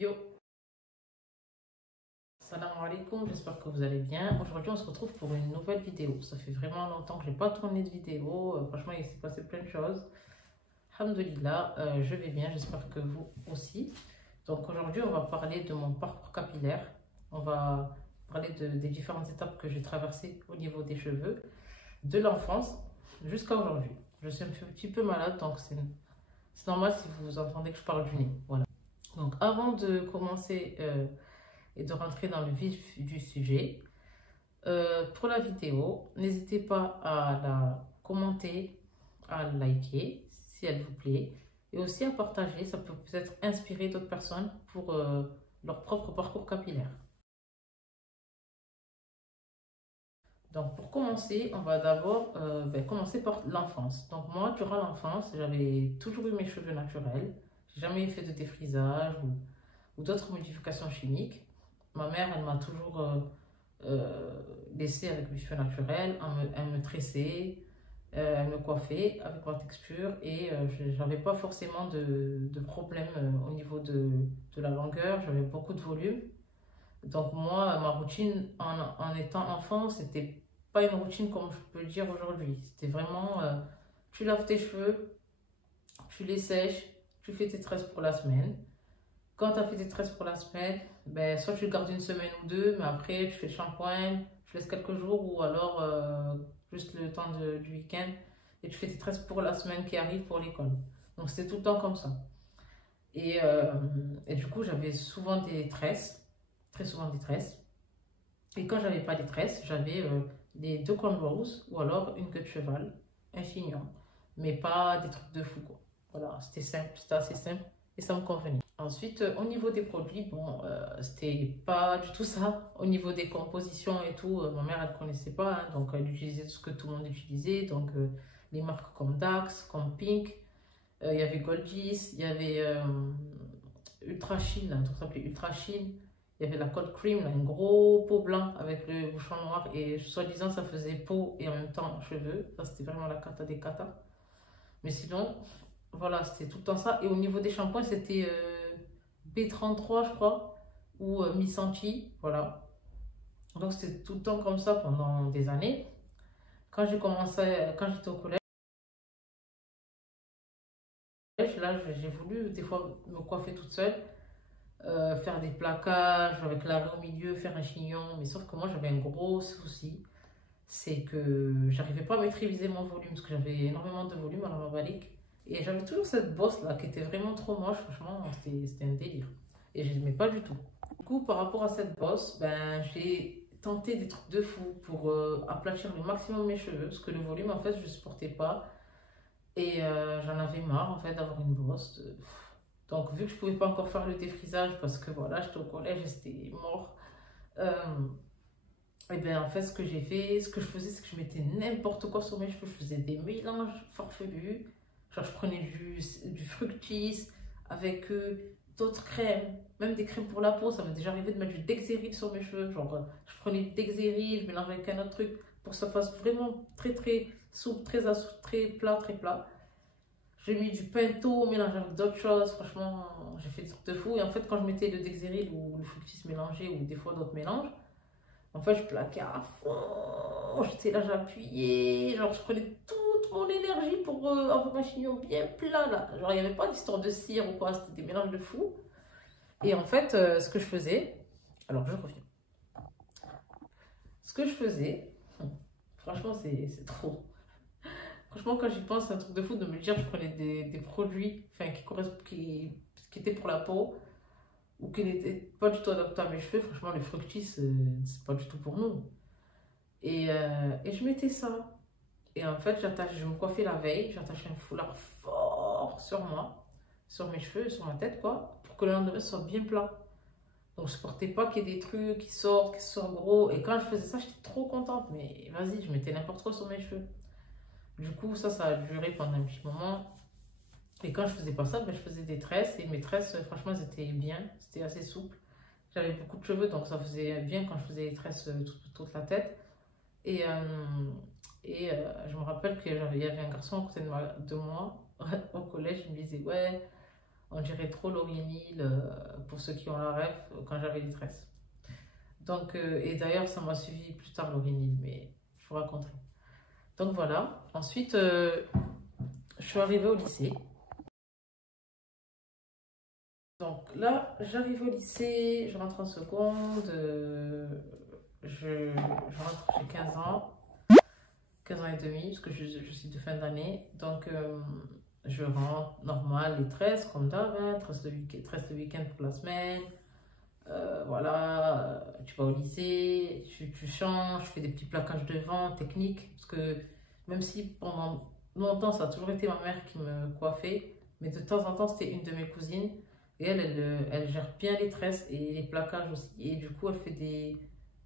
Yo, salam alaikum, j'espère que vous allez bien. Aujourd'hui, on se retrouve pour une nouvelle vidéo. Ça fait vraiment longtemps que je n'ai pas tourné de vidéo. Franchement, il s'est passé plein de choses. Alhamdoulilah, je vais bien, j'espère que vous aussi. Donc aujourd'hui, on va parler de mon parcours capillaire. On va parler des différentes étapes que j'ai traversées au niveau des cheveux, de l'enfance jusqu'à aujourd'hui. Je suis un petit peu malade, donc c'est normal si vous entendez que je parle du nez. Voilà. Donc avant de commencer et de rentrer dans le vif du sujet, pour la vidéo, n'hésitez pas à la commenter, à liker si elle vous plaît et aussi à partager, ça peut peut-être inspirer d'autres personnes pour leur propre parcours capillaire. Donc pour commencer, on va d'abord commencer par l'enfance. Donc moi, durant l'enfance, j'avais toujours eu mes cheveux naturels. J'ai jamais fait de défrisage ou d'autres modifications chimiques. Ma mère, elle m'a toujours laissé avec mes cheveux naturels. Elle me tressait, elle me coiffait avec ma texture et je n'avais pas forcément de problème au niveau de la longueur. J'avais beaucoup de volume. Donc moi, ma routine en étant enfant, c'était pas une routine comme je peux le dire aujourd'hui. C'était vraiment, tu laves tes cheveux, tu les sèches, tu fais tes tresses pour la semaine. Quand tu as fait tes tresses pour la semaine, ben, soit tu gardes une semaine ou deux, mais après tu fais le shampoing, tu laisses quelques jours ou alors juste le temps du week-end et tu fais tes tresses pour la semaine qui arrive pour l'école. Donc c'était tout le temps comme ça. Et du coup, j'avais souvent des tresses, très souvent des tresses. Et quand j'avais pas des tresses, j'avais les deux cornrows ou alors une queue de cheval, un chignon, mais pas des trucs de fou quoi. Voilà, c'était simple, c'était assez simple et ça me convenait. Ensuite, au niveau des produits, bon, c'était pas du tout ça. Au niveau des compositions et tout, ma mère elle connaissait pas, hein, donc elle utilisait ce que tout le monde utilisait, donc les marques comme Dax, comme Pink, il y avait Goldis, il y avait Ultra Sheen, un truc qui s'appelait Ultra Sheen. Il y avait la cold cream, là, un gros pot blanc avec le bouchon noir et soi-disant ça faisait peau et en même temps cheveux. Ça c'était vraiment la cata des katas. Mais sinon, voilà, c'était tout le temps ça. Et au niveau des shampoings, c'était B33 je crois, ou Mi-Senti, voilà. Donc c'était tout le temps comme ça pendant des années. Quand j'ai commencé, quand j'étais au collège, là j'ai voulu des fois me coiffer toute seule. Faire des plaquages avec l'arrêt au milieu, faire un chignon. Mais sauf que moi, j'avais un gros souci. C'est que j'arrivais pas à maîtriser mon volume parce que j'avais énormément de volume à la mavalik. Et j'avais toujours cette bosse là qui était vraiment trop moche. Franchement, c'était un délire. Et je n'aimais pas du tout. Du coup, par rapport à cette bosse, ben, j'ai tenté des trucs de fou pour aplatir le maximum mes cheveux parce que le volume, en fait, je ne supportais pas. Et j'en avais marre en fait d'avoir une bosse. Donc, vu que je pouvais pas encore faire le défrisage parce que voilà, j'étais au collège et c'était mort, et bien en fait, ce que j'ai fait, ce que je faisais, c'est que je mettais n'importe quoi sur mes cheveux. Je faisais des mélanges farfelus. Genre, je prenais du fructis avec d'autres crèmes, même des crèmes pour la peau. Ça m'est déjà arrivé de mettre du Dexeril sur mes cheveux. Genre, je prenais du Dexeril, je mélangeais avec un autre truc pour que ça fasse vraiment très très souple, très plat, très plat. J'ai mis du pinto mélangé avec d'autres choses. Franchement, j'ai fait des trucs de fou. Et en fait, quand je mettais le Dexeril ou le fructis mélangé ou des fois d'autres mélanges, en fait, je plaquais à fond. J'étais là, j'appuyais. Genre, je prenais toute mon énergie pour avoir un chignon bien plat là. Genre, il n'y avait pas d'histoire de cire ou quoi. C'était des mélanges de fou. Et en fait, ce que je faisais. Alors, je reviens. Ce que je faisais. Franchement, c'est trop. Franchement, quand j'y pense, c'est un truc de fou de me dire que je prenais des produits enfin, qui étaient pour la peau ou qui n'étaient pas du tout adaptés à mes cheveux. Franchement, les fructis, c'est pas du tout pour nous. Et je mettais ça. Et en fait, je me coiffais la veille, j'attachais un foulard fort sur moi, sur mes cheveux, sur ma tête, quoi, pour que le lendemain soit bien plat. Donc, je supportais pas qu'il y ait des trucs qui sortent gros. Et quand je faisais ça, j'étais trop contente. Mais vas-y, je mettais n'importe quoi sur mes cheveux. Du coup, ça a duré pendant un petit moment. Et quand je faisais pas ça, ben, je faisais des tresses. Et mes tresses, franchement, elles étaient bien. C'était assez souple. J'avais beaucoup de cheveux, donc ça faisait bien quand je faisais les tresses toute la tête. Et, je me rappelle qu'il y avait un garçon à côté de moi au collège. Il me disait, ouais, On dirait trop Lauryn Hill, pour ceux qui ont la rêve, quand j'avais des tresses. Donc, et d'ailleurs, ça m'a suivi plus tard Lauryn Hill, mais je vous raconterai. Donc voilà. Ensuite, je suis arrivée au lycée. Donc là, j'arrive au lycée, je rentre en seconde, je rentre, j'ai 15 ans et demi, parce que je suis de fin d'année. Donc, je rentre normal, les 13 comme d'hab, hein, 13 le week-end pour la semaine. Voilà, tu vas au lycée, tu changes, tu fais des petits plaquages devant, techniques. Parce que même si pendant longtemps, ça a toujours été ma mère qui me coiffait, mais de temps en temps, c'était une de mes cousines. Et elle gère bien les tresses et les plaquages aussi. Et du coup, elle fait des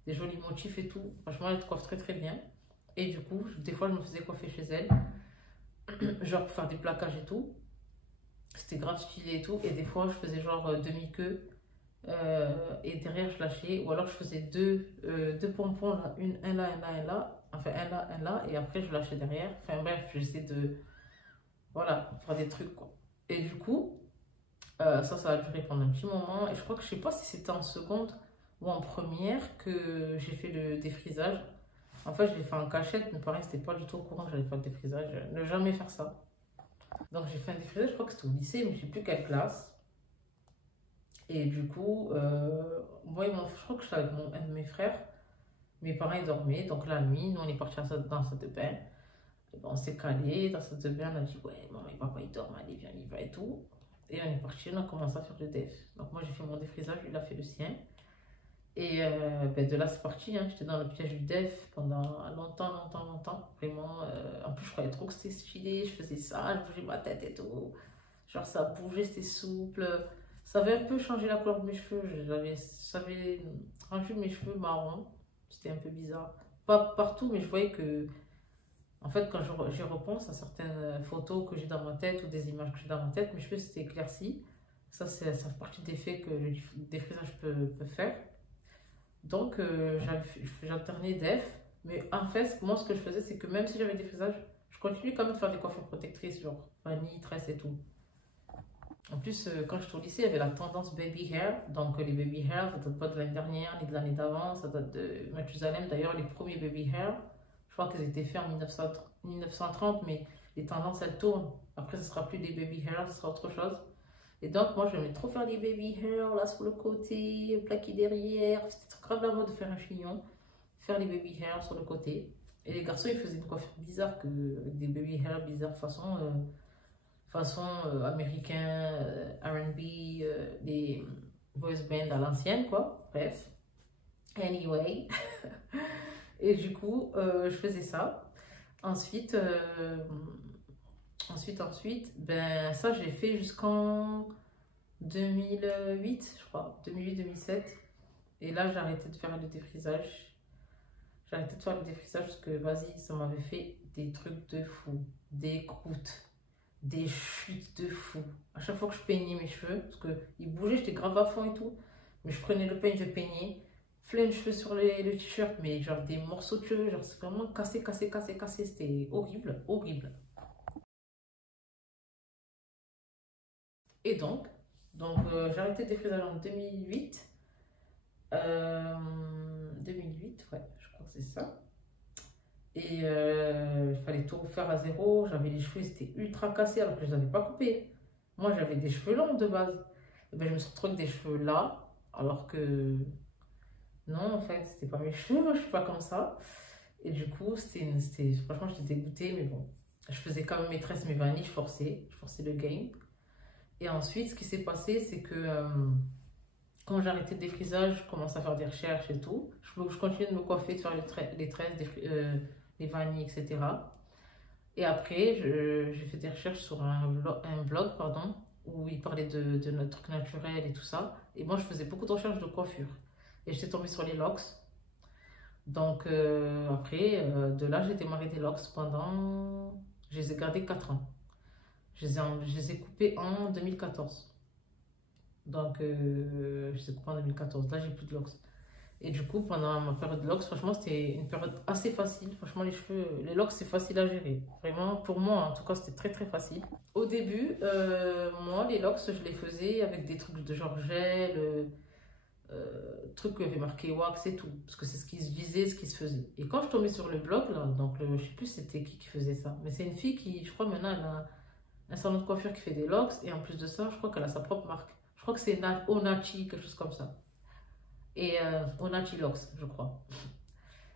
jolis motifs et tout. Franchement, elle te coiffe très très bien. Et du coup, des fois, je me faisais coiffer chez elle. Genre pour faire des plaquages et tout. C'était grave stylé et tout. Et des fois, je faisais genre demi-queue. Et derrière, je lâchais. Ou alors, je faisais deux pompons, là, un là, un là, un là. Enfin, un là, un là. Et après, je lâchais derrière. Enfin, bref, j'essaie de, voilà, faire des trucs, quoi. Et du coup, ça a duré pendant un petit moment. Et je crois que je sais pas si c'était en seconde ou en première que j'ai fait le défrisage. En fait, je l'ai fait en cachette. Mes parents n'étaient pas du tout au courant que j'allais faire le défrisage. Ne jamais faire ça. Donc, j'ai fait un défrisage. Je crois que c'était au lycée, mais je sais plus quelle classe. Et du coup, moi, je crois que j'étais avec un de mes frères. Mes parents ils dormaient. Donc, la nuit, nous, on est partis dans la salle de bain. Et ben, on s'est calé dans la salle de bain. On a dit, ouais, maman et papa, ils dorment. Allez, viens, on y va et tout. Et on est parti, on a commencé à faire le def. Donc moi j'ai fait mon défrisage, lui il a fait le sien. Et ben de là c'est parti, hein. J'étais dans le piège du def pendant longtemps. Vraiment, en plus je croyais trop que c'était stylé, je faisais ça, je bougeais ma tête et tout. Genre ça bougeait, c'était souple. Ça avait un peu changé la couleur de mes cheveux. Ça avait rendu mes cheveux marrons. C'était un peu bizarre. Pas partout, mais je voyais que en fait, quand j'y repense à certaines photos que j'ai dans ma tête ou des images que j'ai dans ma tête, mes cheveux s'étaient éclaircis. Ça fait partie des faits que le défrisage peut faire. Donc, j'alternais def. Mais en fait, moi, ce que je faisais, c'est que même si j'avais des frisages, je continuais quand même de faire des coiffures protectrices, genre vanille, tresse et tout. En plus, quand j'étais au lycée, il y avait la tendance baby hair. Donc, les baby hair, ça date pas de l'année dernière ni de l'année d'avant. Ça date de Mathusalem. D'ailleurs, les premiers baby hair, je crois qu'ils étaient faits en 1930, mais les tendances, elles tournent. Après, ce ne sera plus des baby hair, ce sera autre chose. Et donc, moi, j'aimais trop faire des baby hair, là, sur le côté, plaqué derrière. C'était grave la mode de faire un chignon, faire les baby hair sur le côté. Et les garçons, ils faisaient une coiffure bizarre, des baby hair bizarres, façon américain, R&B, des voice bands à l'ancienne, quoi. Bref. Anyway. Et du coup, je faisais ça. Ensuite, ben ça j'ai fait jusqu'en 2008, je crois, 2008-2007. Et là, j'ai arrêté de faire le défrisage. J'ai arrêté de faire le défrisage parce que, vas-y, ça m'avait fait des trucs de fou, des croûtes, des chutes de fou. À chaque fois que je peignais mes cheveux, parce qu'ils bougeaient, j'étais grave à fond et tout, mais je prenais le peigne, je peignais. Plein de cheveux sur le t-shirt, mais genre des morceaux de cheveux, genre c'est vraiment cassé, c'était horrible. Et donc j'ai arrêté le défrisage en 2008. 2008, ouais, je crois que c'est ça. Et il fallait tout refaire à zéro. J'avais les cheveux, ils étaient ultra cassés alors que je ne les avais pas coupés. Moi, j'avais des cheveux longs de base. Et ben, je me suis retrouvée avec des cheveux là, alors que non, en fait, c'était pas mes cheveux, moi, je suis pas comme ça. Et du coup, franchement, j'étais dégoûtée, mais bon. Je faisais quand même mes tresses, mes vanilles, je forçais le game. Et ensuite, ce qui s'est passé, c'est que quand j'ai arrêté le défrisage, je commence à faire des recherches et tout. Je continue de me coiffer, de faire les tresses, les vanilles, etc. Et après, j'ai fait des recherches sur un blog, pardon, où il parlait de notre truc naturel et tout ça. Et moi, je faisais beaucoup de recherches de coiffure. Et j'étais tombée sur les locks. Donc, après, de là, j'ai démarré des locks pendant... Je les ai gardés 4 ans. Je les ai coupés en 2014. Donc, je les ai coupés en 2014. Là, j'ai plus de locks. Et du coup, pendant ma période de locks, franchement, c'était une période assez facile. Franchement, les cheveux, les locks, c'est facile à gérer. Vraiment, pour moi, en tout cas, c'était très très facile. Au début, moi, les locks, je les faisais avec des trucs de genre gel, trucs qui avaient marqué wax et tout. Parce que c'est ce qui se disait, ce qui se faisait. Et quand je tombais sur le blog, là, donc je sais plus c'était qui faisait ça. Mais c'est une fille qui, je crois, maintenant, elle a un salon de coiffure qui fait des locks. Et en plus de ça, je crois qu'elle a sa propre marque. Je crois que c'est Onachi, quelque chose comme ça. Et Onachi Locks, je crois.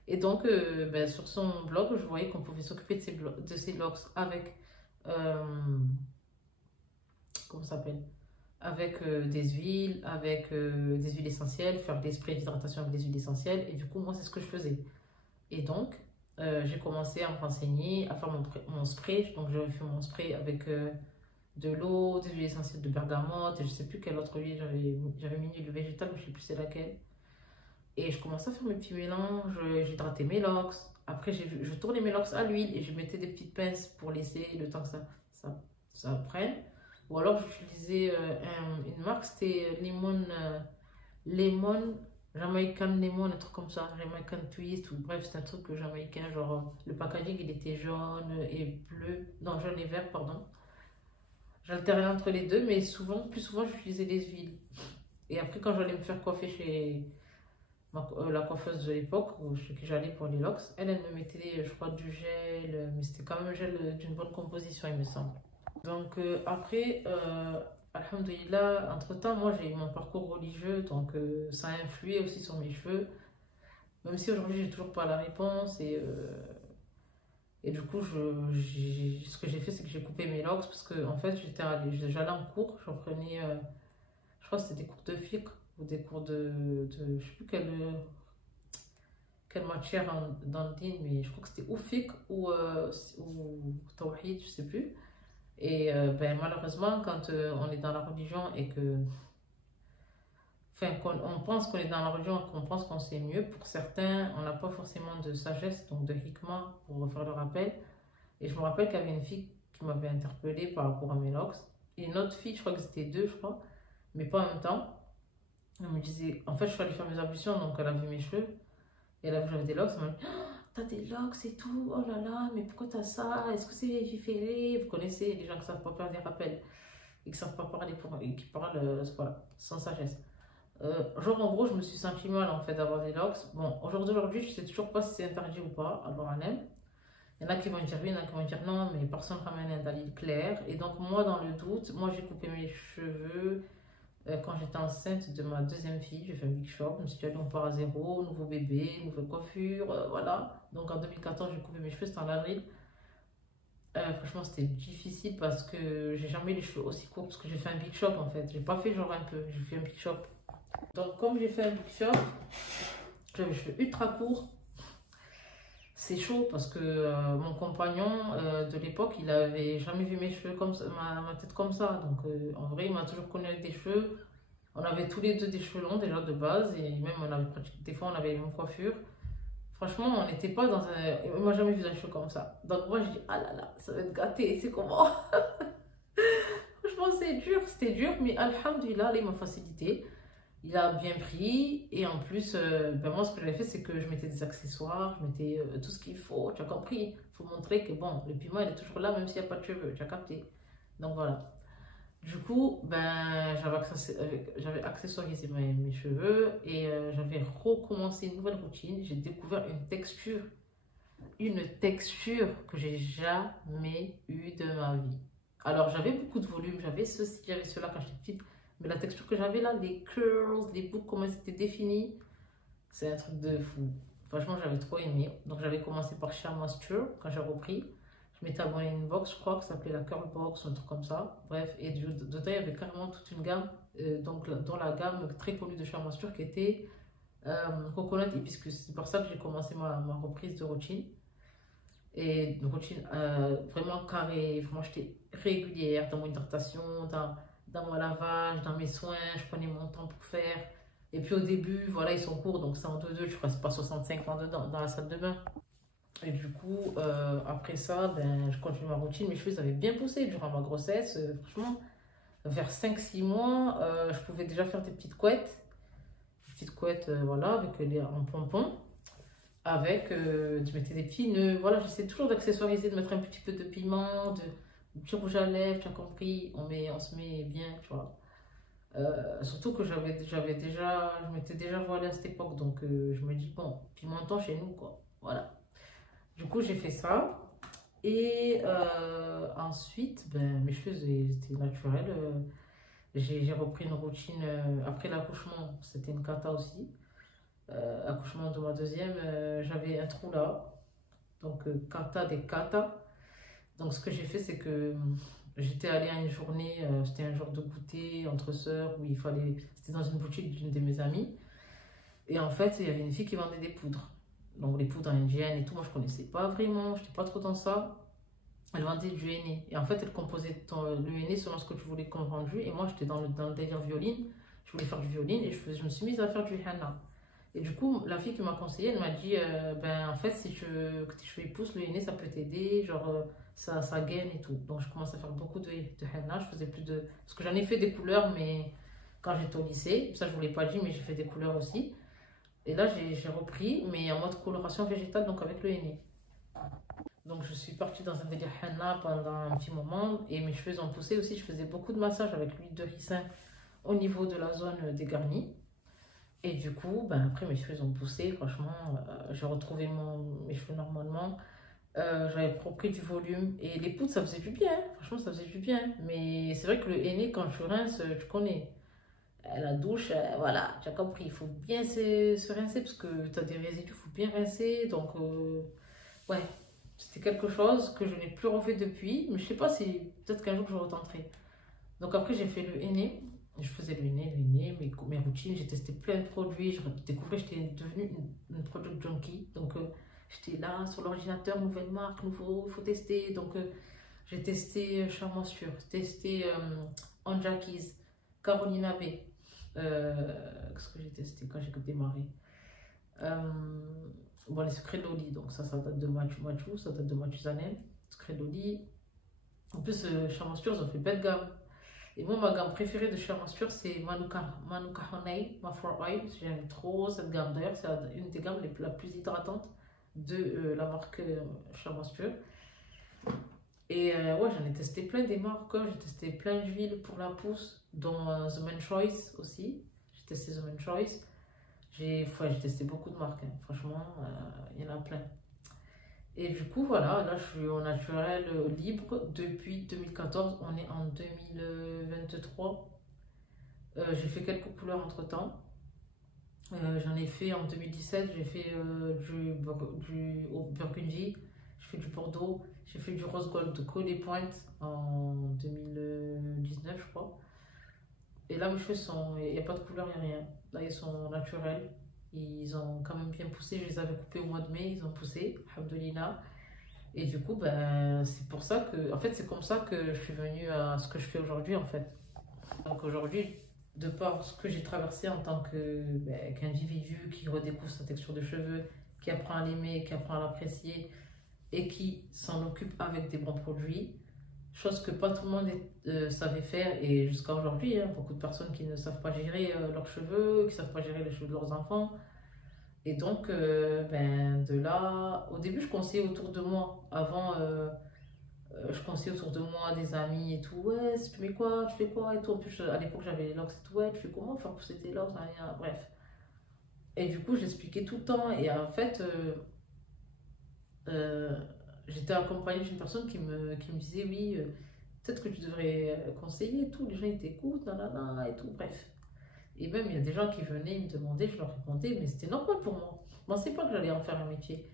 Et donc, ben, sur son blog, je voyais qu'on pouvait s'occuper de ces locks avec, comment ça s'appelle? Avec des huiles essentielles, faire des sprays d'hydratation avec des huiles essentielles. Et du coup, moi, c'est ce que je faisais. Et donc, j'ai commencé à me renseigner, à faire mon spray. Donc, j'avais fait mon spray avec de l'eau, des huiles essentielles de bergamote, et je sais plus quelle autre huile j'avais mis une huile végétale, mais je sais plus c'est laquelle. Et je commençais à faire mes petits mélanges, j'hydratais mes locks. Après, je tournais mes locks à l'huile et je mettais des petites pinces pour laisser le temps que ça prenne. Ou alors, j'utilisais une marque, c'était Lemon, Jamaican Lemon, un truc comme ça, Jamaican Twist, ou bref, c'est un truc jamaïcain, genre le packaging il était jaune et bleu, non, jaune et vert, pardon. J'alternais entre les deux, mais souvent, plus souvent, j'utilisais des huiles. Et après, quand j'allais me faire coiffer chez la coiffeuse de l'époque, chez qui j'allais pour les locks, elle me mettait, je crois, du gel, mais c'était quand même un gel d'une bonne composition, il me semble. Donc après, alhamdoulilah, entre-temps, moi j'ai eu mon parcours religieux, donc ça a influé aussi sur mes cheveux, même si aujourd'hui j'ai toujours pas la réponse, et du coup, ce que j'ai fait, c'est que j'ai coupé mes locks, parce que en fait, j'allais en cours, j'en prenais, je crois que c'était des cours de fiqh, ou des cours je sais plus quelle matière dans le din, mais je crois que c'était ou fiqh ou tawhid, je sais plus. Et ben, malheureusement, quand on est dans la religion et enfin, on pense qu'on est dans la religion, qu'on pense qu'on sait mieux, pour certains, on n'a pas forcément de sagesse, donc de hikmah, pour refaire le rappel. Et je me rappelle qu'il y avait une fille qui m'avait interpellée par rapport à mes locks. Et une autre fille, je crois que c'était deux, je crois, mais pas en même temps. Elle me disait, en fait, je suis allée faire mes ablutions, donc elle a vu mes cheveux. Et elle a vu que j'avais des locks. Elle m'a dit, oh, t'as des locks et tout, oh là là, mais pourquoi t'as ça? Est-ce que c'est légiféré? Vous connaissez les gens qui ne savent pas faire des rappels et qui ne savent pas parler, et qui parlent voilà, sans sagesse. Genre, en gros, je me suis sentie mal en fait d'avoir des locks. Bon, aujourd'hui, je sais toujours pas si c'est interdit ou pas, alors on aime. Il y en a qui vont dire oui, il y en a qui vont dire non, mais personne ne ramène un dalil clair. Et donc, moi, dans le doute, moi j'ai coupé mes cheveux. Quand j'étais enceinte de ma deuxième fille, j'ai fait un big shop, je me suis dit, allez, on part à zéro, nouveau bébé, nouvelle coiffure, voilà. Donc en 2014, j'ai coupé mes cheveux, c'était en avril. Franchement, c'était difficile parce que j'ai jamais eu les cheveux aussi courts, parce que j'ai fait un big shop en fait. J'ai pas fait genre un peu, j'ai fait un big shop. Donc comme j'ai fait un big shop, j'avais les cheveux ultra courts. C'est chaud parce que mon compagnon de l'époque, il avait jamais vu mes cheveux comme ça, ma tête comme ça. Donc en vrai, il m'a toujours connu avec des cheveux. On avait tous les deux des cheveux longs déjà de base et même on avait des fois on avait les mêmes coiffures. Franchement, on n'était pas dans un. Il m'a jamais vu un cheveu comme ça. Donc moi je dis ah là là, ça va être gâté, c'est comment? Franchement, c'est dur, c'était dur, mais alhamdulillah, il m'a facilité. Il a bien pris et en plus, ben moi ce que j'avais fait c'est que je mettais des accessoires, je mettais tout ce qu'il faut, tu as compris. Il faut montrer que bon, le piment il est toujours là même s'il n'y a pas de cheveux, tu as capté. Donc voilà. Du coup, ben j'avais accessoirisé mes cheveux et j'avais recommencé une nouvelle routine. J'ai découvert une texture que j'ai jamais eue de ma vie. Alors j'avais beaucoup de volume, j'avais ceci, j'avais cela quand j'étais petite. Mais la texture que j'avais là, les curls, les boucles, comment c'était défini, c'est un truc de fou. Franchement, j'avais trop aimé. Donc, j'avais commencé par Sheer Moisture quand j'ai repris. Je m'étais abonné à une box, je crois, qui s'appelait la Curl Box, un truc comme ça. Bref, et dedans, il y avait carrément toute une gamme, donc, dans la gamme très connue de Sheer Moisture qui était Coconut Hibiscus. C'est pour ça que j'ai commencé ma reprise de routine. Et une routine vraiment carrée. Vraiment, j'étais régulière dans mon hydratation, dans mon lavage, dans mes soins, je prenais mon temps pour faire. Et puis au début, voilà, ils sont courts, donc c'est en 2-2, je reste pas 65 ans dedans, dans la salle de bain. Et du coup, après ça, ben, je continue ma routine. Mes cheveux avaient bien poussé durant ma grossesse. Franchement, vers 5-6 mois, je pouvais déjà faire des petites couettes. petite couette, voilà, avec en pompon. Avec, je mettais des petits nœuds, voilà, j'essaie toujours d'accessoiriser, de mettre un petit peu de piment, de petit rouge à lèvres, tu as compris, on se met bien, tu vois. Surtout que je m'étais déjà voilée à cette époque, donc je me dis, bon, pimenton chez nous, quoi, voilà. Du coup, j'ai fait ça, et ensuite, ben, mes cheveux, c'était naturel, j'ai repris une routine, après l'accouchement, c'était une cata aussi. Accouchement de ma deuxième, j'avais un trou là, donc kata des kata. Donc ce que j'ai fait, c'est que j'étais allée à une journée, c'était un jour de goûter entre sœurs, où il fallait, c'était dans une boutique d'une de mes amies. Et en fait, il y avait une fille qui vendait des poudres. Donc les poudres indiennes et tout, moi je connaissais pas vraiment, je n'étais pas trop dans ça. Elle vendait du henné. Et en fait, elle composait le henné selon ce que tu voulais comme rendu. Et moi, j'étais dans le délire violine. Je voulais faire du violine et je me suis mise à faire du henna. Et du coup, la fille qui m'a conseillé, elle m'a dit, ben en fait, si tu veux que tes cheveux poussent, le henné, ça peut t'aider, genre ça gaine et tout. Donc, je commence à faire beaucoup de henna. Je faisais plus de... Parce que j'en ai fait des couleurs, mais quand j'étais au lycée, ça je vous l'ai pas dit, mais j'ai fait des couleurs aussi. Et là, j'ai repris, mais en mode coloration végétale, donc avec le henné. Donc, je suis partie dans un délire henna pendant un petit moment et mes cheveux ont poussé aussi. Je faisais beaucoup de massages avec l'huile de ricin au niveau de la zone dégarnie. Et du coup, ben après mes cheveux ont poussé, franchement, j'ai retrouvé mes cheveux normalement. J'avais repris du volume et les poudres ça faisait du bien, hein. Franchement ça faisait du bien. Mais c'est vrai que le henné, quand tu rinces, tu connais. La douche, voilà, tu as compris, il faut bien se rincer parce que tu as des résidus, il faut bien rincer. Donc, ouais, c'était quelque chose que je n'ai plus refait depuis, mais je sais pas si peut-être qu'un jour je retenterai. Donc après j'ai fait le henné. Je faisais le henné, mes routines, j'ai testé plein de produits, je découvrais, j'étais devenue une product junkie. Donc j'étais là sur l'ordinateur, nouvelle marque, nouveau, il faut tester. Donc j'ai testé Charmensure, testé Anjakis, Carolina B. Qu'est-ce que j'ai testé quand j'ai démarré? Bon, les secrets d'Oli, donc ça date de Machu Machu, ça date de Mathusalem, secrets d'Oli. En plus, Charmensure, ils ont fait belle gamme. Et moi, ma gamme préférée de Charmensure, c'est Manuka Honey, Mafra Oil. J'aime trop cette gamme. D'ailleurs, c'est une des gammes la plus hydratantes de la marque Charmensure. Et ouais, j'en ai testé plein des marques. J'ai testé plein d'huiles pour la pousse, dont The Man Choice aussi. J'ai testé The Man Choice. J'ai testé beaucoup de marques, hein. Franchement, il y en a plein. Et du coup, voilà, là je suis au naturel libre depuis 2014, on est en 2023. J'ai fait quelques couleurs entre temps. J'en ai fait en 2017, j'ai fait au Burgundy, j'ai fait du Bordeaux, j'ai fait du Rose Gold de Collet Point en 2019, je crois. Et là, mes cheveux sont, il n'y a pas de couleur, il n'y a rien. Là, ils sont naturels. Ils ont quand même bien poussé. Je les avais coupés au mois de mai, ils ont poussé, alhamdoulilah. Et du coup, ben, c'est pour ça que, en fait, c'est comme ça que je suis venue à ce que je fais aujourd'hui, en fait. Donc aujourd'hui, de par ce que j'ai traversé en tant qu'individu qui redécouvre sa texture de cheveux, qui apprend à l'aimer, qui apprend à l'apprécier et qui s'en occupe avec des bons produits, chose que pas tout le monde savait faire et jusqu'à aujourd'hui, hein, beaucoup de personnes qui ne savent pas gérer leurs cheveux, qui ne savent pas gérer les cheveux de leurs enfants. Et donc, ben, de là, au début, je conseillais autour de moi. Avant, je conseillais autour de moi des amis et tout. Ouais, si tu mets quoi, tu fais quoi et tout. En plus, à l'époque, j'avais les locks et tout. Ouais, tu fais comment faire pousser tes locks, rien, bref. Et du coup, j'expliquais tout le temps. Et en fait, euh, j'étais accompagnée d'une personne qui me disait, oui, peut-être que tu devrais conseiller et tout. Les gens, ils t'écoutent, nanana, et tout, bref. Et même, il y a des gens qui venaient, ils me demandaient, je leur répondais, mais c'était normal pour moi. Je ne pensais pas que j'allais en faire un métier.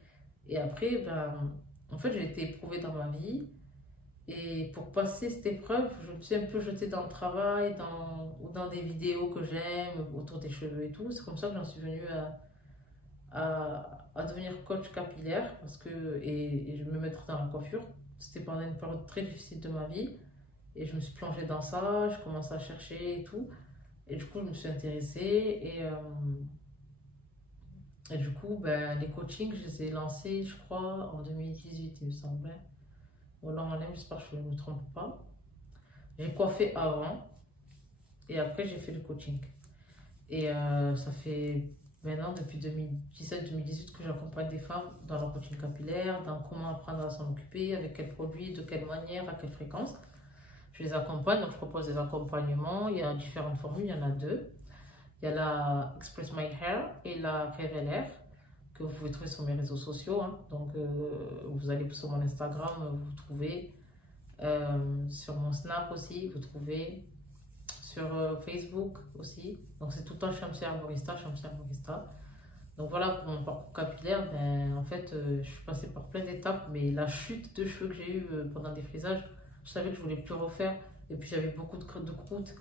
Et après, ben, en fait, j'ai été éprouvée dans ma vie. Et pour passer cette épreuve, je me suis un peu jetée dans le travail, ou dans des vidéos que j'aime, autour des cheveux et tout. C'est comme ça que j'en suis venue à devenir coach capillaire et je me mettre dans la coiffure. C'était pendant une période très difficile de ma vie. Et je me suis plongée dans ça, je commençais à chercher et tout. Et du coup, je me suis intéressée et du coup, ben, les coachings, je les ai lancés, je crois, en 2018, il me semblait. Bon, là, j'espère que je ne me trompe pas. J'ai coiffé avant et après, j'ai fait le coaching. Et ça fait maintenant depuis 2017-2018 que j'accompagne des femmes dans leur routine capillaire, dans comment apprendre à s'en occuper, avec quels produits, de quelle manière, à quelle fréquence. Je les accompagne, donc je propose des accompagnements. Il y a différentes formules, il y en a deux. Il y a la Express My Hair et la Révèle Air que vous pouvez trouver sur mes réseaux sociaux. Hein. Donc vous allez sur mon Instagram, vous trouvez sur mon Snap aussi, vous trouvez sur Facebook aussi. Donc c'est tout le temps Shamsia Arborista, Shamsia Arborista. Donc voilà pour mon parcours capillaire. Ben, en fait, je suis passée par plein d'étapes, mais la chute de cheveux que j'ai eue pendant des frisages, je savais que je voulais plus refaire. Et puis j'avais beaucoup de croûte.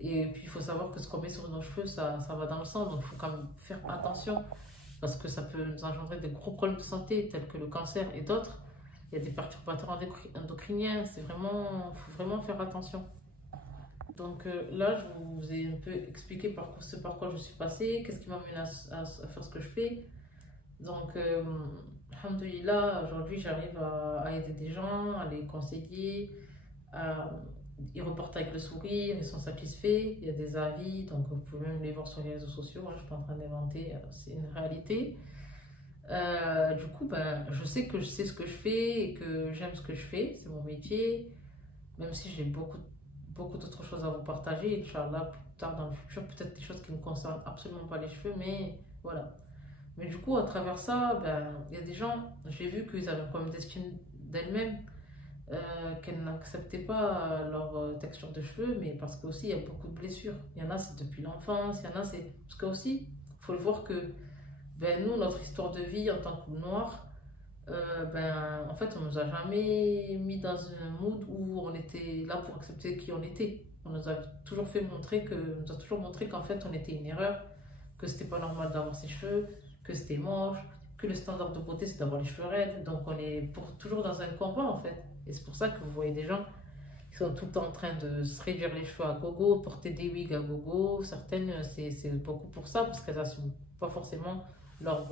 Et puis il faut savoir que ce qu'on met sur nos cheveux, ça va dans le sang. Donc il faut quand même faire attention parce que ça peut nous engendrer des gros problèmes de santé tels que le cancer et d'autres. Il y a des perturbateurs endocriniens. Faut vraiment faire attention. Donc là, je vous ai un peu expliqué par quoi je suis passée, qu'est-ce qui m'amène à faire ce que je fais. Donc, alhamdoulilah, aujourd'hui, j'arrive à aider des gens, à les conseiller. Ils repartent avec le sourire, ils sont satisfaits, il y a des avis, donc vous pouvez même les voir sur les réseaux sociaux. Hein, je ne suis pas en train d'inventer, c'est une réalité. Du coup, ben, je sais que je sais ce que je fais et que j'aime ce que je fais, c'est mon métier, même si j'ai beaucoup d'autres choses à vous partager, Inch'Allah, plus tard dans le futur, peut-être des choses qui ne me concernent absolument pas les cheveux, mais voilà. Mais du coup, à travers ça, ben, il y a des gens, j'ai vu qu'ils avaient un problème d'estime d'elles-mêmes, qu'elles n'acceptaient pas leur texture de cheveux, mais parce qu'aussi il y a beaucoup de blessures. Il y en a, c'est depuis l'enfance, il y en a, c'est. Parce qu'aussi, il faut le voir que ben, nous, notre histoire de vie en tant que noir, ben, en fait, on nous a jamais mis dans un mood où on était là pour accepter qui on était. On nous a toujours montré qu'en fait, on était une erreur, que c'était pas normal d'avoir ses cheveux, que c'était moche, que le standard de beauté, c'est d'avoir les cheveux raides. Donc, on est toujours dans un combat, en fait. Et c'est pour ça que vous voyez des gens qui sont tout le temps en train de se réduire les cheveux à gogo, porter des wigs à gogo. Certaines, c'est beaucoup pour ça, parce qu'elles n'assument pas forcément leur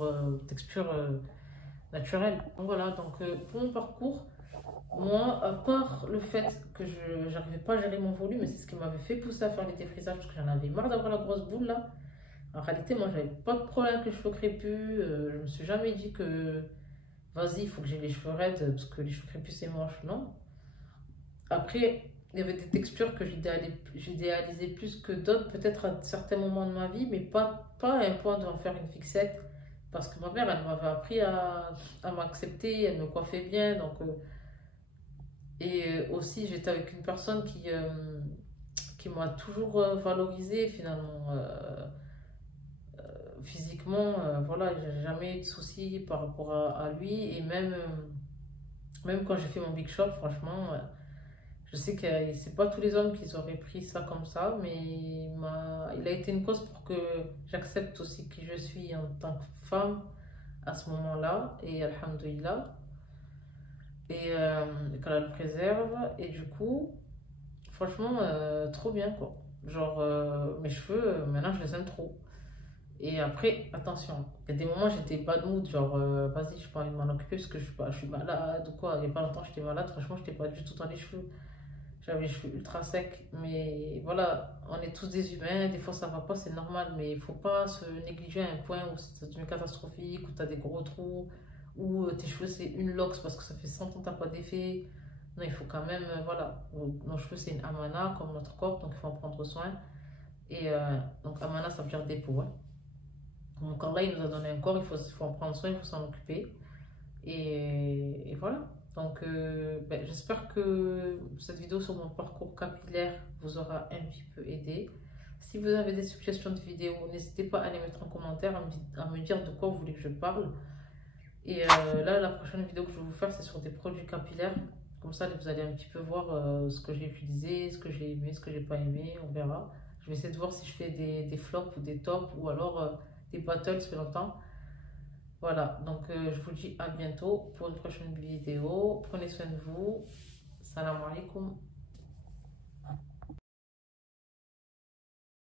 texture naturelle. Donc voilà, donc pour mon parcours, moi, à part le fait que je n'arrivais pas à gérer mon volume, et c'est ce qui m'avait fait pousser à faire les défrisages, parce que j'en avais marre d'avoir la grosse boule là. En réalité, moi, j'avais pas de problème avec les cheveux crépus. Je me suis jamais dit que vas-y, il faut que j'ai les cheveux raides parce que les cheveux crépus c'est moche. Non. Après, il y avait des textures que j'idéalisais plus que d'autres, peut-être à certains moments de ma vie, mais pas à un point d'en faire une fixette. Parce que ma mère, elle m'avait appris à m'accepter, elle me coiffait bien. Donc, aussi, j'étais avec une personne qui m'a toujours valorisée finalement. Physiquement, voilà, j'ai jamais eu de soucis par rapport à lui. Et même quand j'ai fait mon Big Shop, franchement, je sais que c'est pas tous les hommes qui auraient pris ça comme ça, mais il a été une cause pour que j'accepte aussi qui je suis en tant que femme à ce moment-là. Et alhamdoulilah. Et qu'elle le préserve. Et du coup, franchement, trop bien quoi. Genre, mes cheveux, maintenant je les aime trop. Et après, attention, il y a des moments j'étais bad mood, genre vas-y, je n'ai pas envie de m'en occuper parce que je suis malade ou quoi. Il n'y a pas longtemps j'étais malade, franchement, je n'étais pas du tout dans les cheveux. J'avais les cheveux ultra secs, mais voilà, on est tous des humains, des fois ça va pas, c'est normal, mais il faut pas se négliger à un point où c'est devenu catastrophique, où tu as des gros trous, où tes cheveux c'est une lox parce que ça fait 100 ans que tu n'as pas d'effet. Non, il faut quand même, voilà, nos cheveux c'est une amana comme notre corps, donc il faut en prendre soin. Et donc amana ça veut dire dépôt, hein. Donc Allah il nous a donné un corps, il faut en prendre soin, il faut s'en occuper. Et voilà. Donc ben, j'espère que cette vidéo sur mon parcours capillaire vous aura un petit peu aidé. Si vous avez des suggestions de vidéos, n'hésitez pas à les mettre en commentaire, à me dire de quoi vous voulez que je parle. Et là, la prochaine vidéo que je vais vous faire, c'est sur des produits capillaires. Comme ça, vous allez un petit peu voir ce que j'ai utilisé, ce que j'ai aimé, ce que j'ai pas aimé, on verra. Je vais essayer de voir si je fais des flops ou des tops ou alors des battles, ça fait longtemps. Voilà, donc je vous dis à bientôt pour une prochaine vidéo. Prenez soin de vous. Salam alaikum.